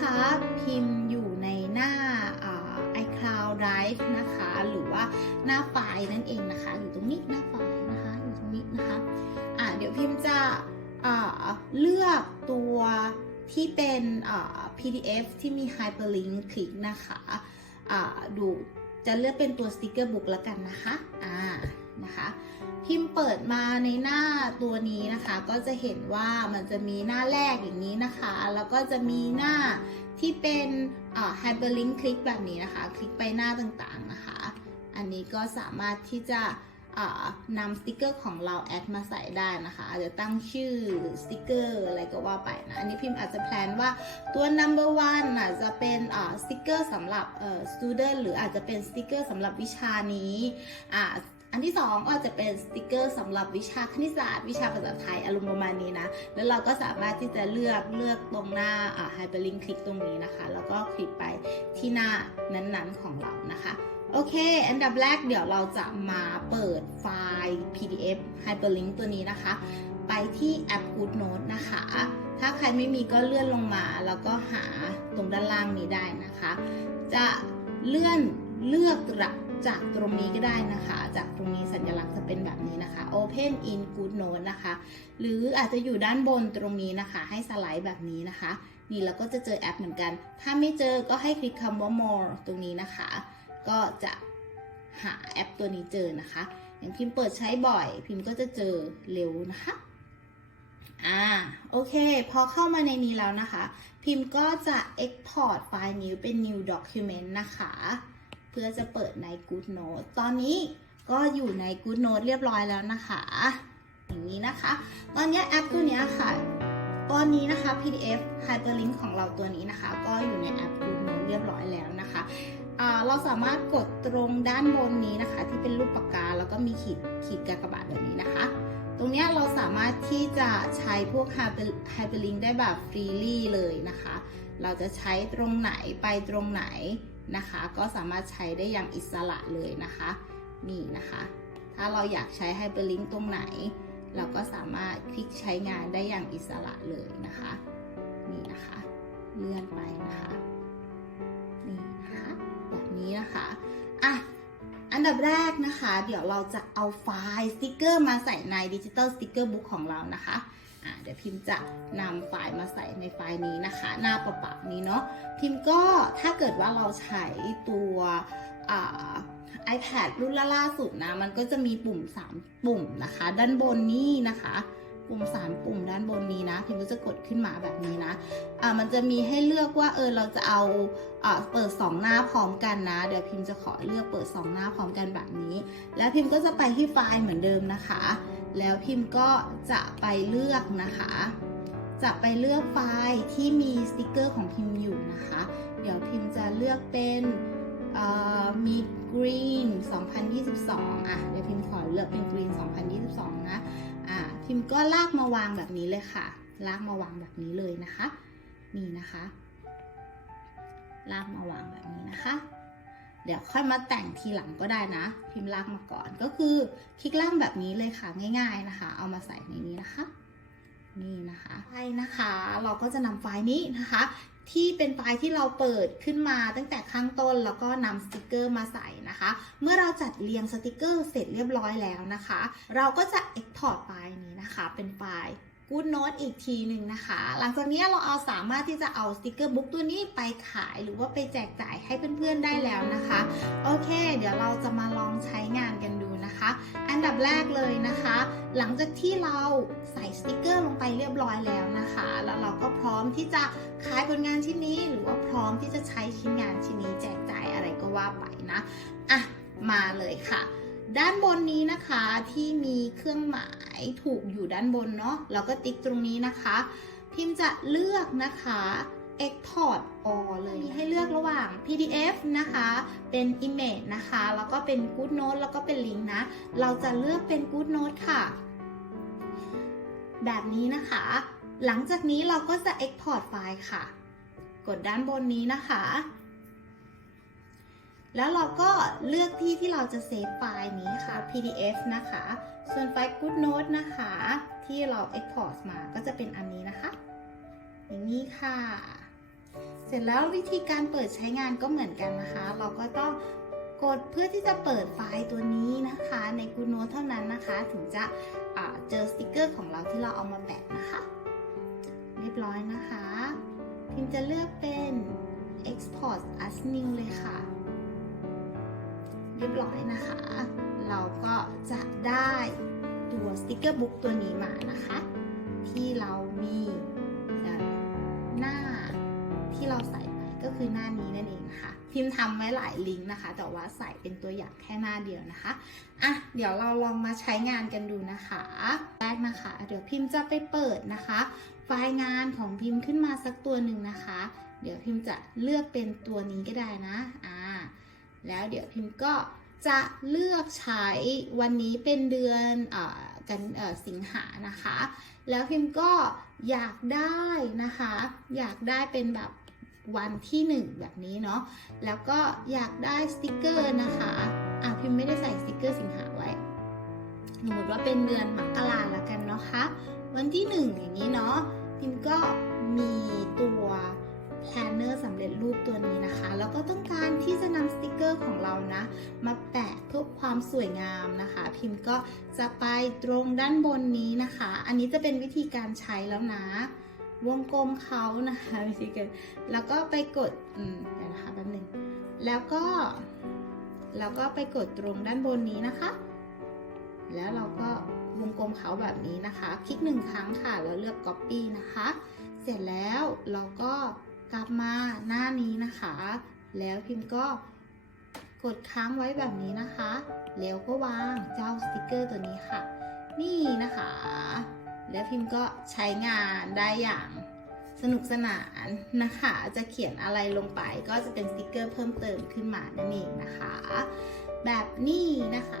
นะคะ พิมพ์อยู่ในหน้าอ่า iCloud Drive นะคะ หรือว่าหน้าไฟล์นั่นเองนะคะ อยู่ตรงนี้หน้าไฟล์นะคะอยู่ตรงนี้นะคะอ่าเดี๋ยวพิมพ์จะเลือกตัวที่เป็น PDF ที่มี Hyperlink คลิกนะคะดูจะเลือกเป็นตัวสติกเกอร์บุ๊กแล้วกันนะคะอ่า นะคะ พิมพ์เปิดมาในหน้าตัวนี้นะคะ ก็จะเห็นว่ามันจะมีหน้าแรกอย่างนี้นะคะ แล้วก็จะมีหน้าที่เป็นอ่า hyperlink คลิกแบบนี้นะคะ คลิกไปหน้าต่างๆนะคะ อันนี้ก็สามารถที่จะนำสติกเกอร์ของเราแอดมาใส่ได้นะคะ อาจจะตั้งชื่อหรือสติกเกอร์อะไรก็ว่าไปนะ อันนี้พิมพ์อาจจะแพลนว่าตัว number one อาจจะเป็นสติกเกอร์สำหรับ student หรืออาจจะเป็นสติกเกอร์สำหรับวิชานี้ อันที่สองก็จะเป็นสติกเกอร์สำหรับวิชาคณิตศาสตร์ วิชาภาษาไทยอารมณ์ประมาณนี้นะ แล้วเราก็สามารถที่จะเลือกเลือกตรงหน้าอ่า hyperlink คลิกตรงนี้นะคะ แล้วก็คลิกไปที่หน้านั้นๆของเรานะคะโอเค อันดับแรกเดี๋ยวเราจะมาเปิดไฟล์ PDF hyperlink ตัวนี้นะคะ ไปที่แอป GoodNote นะคะ ถ้าใครไม่มีก็เลื่อนลงมา แล้วก็หาตรงด้านล่างนี้ได้นะคะ จะเลื่อนเลือกระ จากตรงนี้ก็ได้นะคะ จากตรงนี้สัญลักษณ์จะเป็นแบบนี้นะคะ Open in GoodNote นะคะ หรืออาจจะอยู่ด้านบนตรงนี้นะคะ ให้สไลด์แบบนี้นะคะ นี่เราก็จะเจอแอปเหมือนกัน ถ้าไม่เจอก็ให้คลิกคำว่า more ตรงนี้นะคะ ก็จะหาแอปตัวนี้เจอนะคะ อย่างพิมพ์เปิดใช้บ่อย พิมพ์ก็จะเจอเร็วนะคะอ่าโอเค พอเข้ามาในนี้แล้วนะคะ พิมพ์ก็จะ export ไฟล์นี้เป็น new document นะคะ เพื่อจะเปิดใน GoodNote ตอนนี้ก็อยู่ใน GoodNote เรียบร้อยแล้วนะคะ อย่างนี้นะคะ ตอนนี้แอปตัวนี้ค่ะตอนนี้นะคะ PDF Hyperlink ของเราตัวนี้นะคะ ก็อยู่ในแอป GoodNote เรียบร้อยแล้วนะคะเราสามารถกดตรงด้านบนนี้นะคะ ที่เป็นรูปปากกาแล้วก็มีขีดขีดกากบาทแบบนี้นะคะ ตรงนี้เราสามารถที่จะใช้พวก Hyperlink ได้แบบฟรีลี่เลยนะคะ เราจะใช้ตรงไหนไปตรงไหน นะคะ ก็สามารถใช้ได้อย่างอิสระเลยนะคะ นี่นะคะ ถ้าเราอยากใช้ Hyperlink ตรงไหน เราก็สามารถคลิกใช้งานได้อย่างอิสระเลยนะคะ นี่นะคะ เลื่อนไปนะคะ นี่นะคะแบบนี้นะคะอะอันดับแรกนะคะ เดี๋ยวเราจะเอาไฟล์สติกเกอร์มาใส่ในดิจิตอลสติกเกอร์บุ๊กของเรานะคะ เดี๋ยวพิมพ์จะนำไฟล์มาใส่ในไฟล์นี้นะคะ หน้าเปล่าๆนี้เนาะพิมพ์ก็ถ้าเกิดว่าเราใช้ตัวอ่า iPad รุ่นล่าสุดนะ มันก็จะมีปุ่ม 3 ปุ่มนะคะ ด้านบนนี่นะคะ ปุ่ม 3 ปุ่มด้านบนนี้นะ พิมพ์ก็จะกดขึ้นมาแบบนี้นะอ่ามันจะมีให้เลือกว่าเออเราจะเอาอ่าเปิด 2 หน้าพร้อมกันนะ เดี๋ยวพิมพ์จะขอเลือกเปิด 2 หน้าพร้อมกันแบบนี้ แล้วพิมพ์ก็จะไปที่ไฟล์เหมือนเดิมนะคะ แล้วพิมพ์ก็จะไปเลือกนะคะ จะไปเลือกไฟล์ที่มีสติกเกอร์ของพิมพ์อยู่นะคะ เดี๋ยวพิมพ์จะเลือกเป็นมีกรีน2022 อะ เดี๋ยวพิมพ์ขอเลือกเป็นกรีน2022 นะ อะพิมพ์ก็ลากมาวางแบบนี้เลยค่ะ ลากมาวางแบบนี้เลยนะคะ นี่นะคะ ลากมาวางแบบนี้นะคะ เดี๋ยวค่อยมาแต่งทีหลังก็ได้นะ พิมพ์ลากมาก่อนก็คือคลิกล่างแบบนี้เลยค่ะง่าย ๆนะคะ เอามาใส่ในนี้นะคะ นี่นะคะไฟนะคะ เราก็จะนำไฟล์นี้นะคะ ที่เป็นไฟล์ที่เราเปิดขึ้นมาตั้งแต่ข้างต้นแล้วก็นำสติกเกอร์มาใส่นะคะ เมื่อเราจัดเรียงสติกเกอร์เสร็จเรียบร้อยแล้วนะคะ เราก็จะ Export ไฟล์นี้นะคะ เป็นไฟล์ GoodNote อีกทีหนึ่งนะคะ หลังจากนี้เราเอาสามารถที่จะเอาสติกเกอร์บุ๊กตัวนี้ไปขายหรือว่าไปแจกจ่ายให้เพื่อนๆได้แล้วนะคะ โอเค เดี๋ยวเราจะมาลองใช้งานกันดูนะคะ อันดับแรกเลยนะคะ หลังจากที่เราใส่สติกเกอร์ลงไปเรียบร้อยแล้วนะคะ แล้วเราก็พร้อมที่จะขายผลงานชิ้นนี้ หรือว่าพร้อมที่จะใช้ชิ้นงานชิ้นนี้แจกจ่ายอะไรก็ว่าไปนะอะมาเลยค่ะ ด้านบนนี้นะคะที่มีเครื่องหมายถูกอยู่ด้านบนเนาะเราก็ติ๊กตรงนี้นะคะ พิมพ์จะเลือกนะคะ Export all เลยมีให้เลือกระหว่าง PDF นะคะ เป็น Image นะคะ แล้วก็เป็น GoodNote แล้วก็เป็นลิงก์นะ เราจะเลือกเป็น GoodNote ค่ะ แบบนี้นะคะ หลังจากนี้เราก็จะ Export ไฟล์ค่ะ กดด้านบนนี้นะคะ แล้วเราก็เลือกที่ที่เราจะเซฟไฟล์นี้ค่ะ PDF นะคะ ส่วนไฟล์ GoodNote นะคะ ที่เรา Export มาก็จะเป็นอันนี้นะคะ อย่างนี้ค่ะ เสร็จแล้ววิธีการเปิดใช้งานก็เหมือนกันนะคะ เราก็ต้องกดเพื่อที่จะเปิดไฟล์ตัวนี้นะคะ ใน Good Note เท่านั้นนะคะ ถึงจะอ่าเจอสติกเกอร์ของเราที่เราเอามาแปะนะคะ เรียบร้อยนะคะพิมจะเลือกเป็น export as new เลยค่ะ เรียบร้อยนะคะ เราก็จะได้ตัวสติกเกอร์บุ๊กตัวนี้มานะคะ ที่เรามีหน้าที่เราใส่ไปก็คือหน้านี้นั่นเองค่ะพิมพ์ทำไว้หลายลิงก์นะคะ แต่ว่าใส่เป็นตัวอย่างแค่หน้าเดียวนะคะอะเดี๋ยวเราลองมาใช้งานกันดูนะคะแรกนะคะ เดี๋ยวพิมพ์จะไปเปิดนะคะ ไฟล์งานของพิมพ์ขึ้นมาสักตัวหนึ่งนะคะ เดี๋ยวพิมพ์จะเลือกเป็นตัวนี้ก็ได้นะอ่า แล้วเดี๋ยวพิมพ์ก็จะเลือกใช้วันนี้เป็นเดือนเอ่อกันเอ่อสิงหานะคะ แล้วพิมพ์ก็อยากได้นะคะ อยากได้เป็นแบบวันที่หนึ่งแบบนี้เนาะ แล้วก็อยากได้สติกเกอร์นะคะ อะพิมพ์ไม่ได้ใส่สติกเกอร์สิงหาไว้ สมมติว่าเป็นเดือนมกราละกันเนาะคะ วันที่หนึ่งอย่างนี้เนาะ พิมพ์ก็มีตัว แพลนเนอร์สำเร็จรูปตัวนี้นะคะ แล้วก็ต้องการที่จะนำสติกเกอร์ของเรานะ มาแปะเพื่อความสวยงามนะคะ พิมพ์ก็จะไปตรงด้านบนนี้นะคะ อันนี้จะเป็นวิธีการใช้แล้วนะ วงกลมเขานะคะวิธีการแล้วก็ไปกดอืมเดี๋ยวนะคะแป๊บหนึงแล้วก็ แล้วก็ไปกดตรงด้านบนนี้นะคะ แล้วเราก็วงกลมเขาแบบนี้นะคะ คลิกหนึ่งครั้งค่ะ แล้วเลือก copy นะคะ เสร็จแล้วเราก็ กลับมาหน้านี้นะคะ แล้วพิมพ์ก็กดค้างไว้แบบนี้นะคะ แล้วก็วางเจ้าสติกเกอร์ตัวนี้ค่ะ นี่นะคะ แล้วพิมพ์ก็ใช้งานได้อย่างสนุกสนานนะคะ จะเขียนอะไรลงไปก็จะเป็นสติกเกอร์เพิ่มเติมขึ้นมานั่นเองนะคะ แบบนี้นะคะ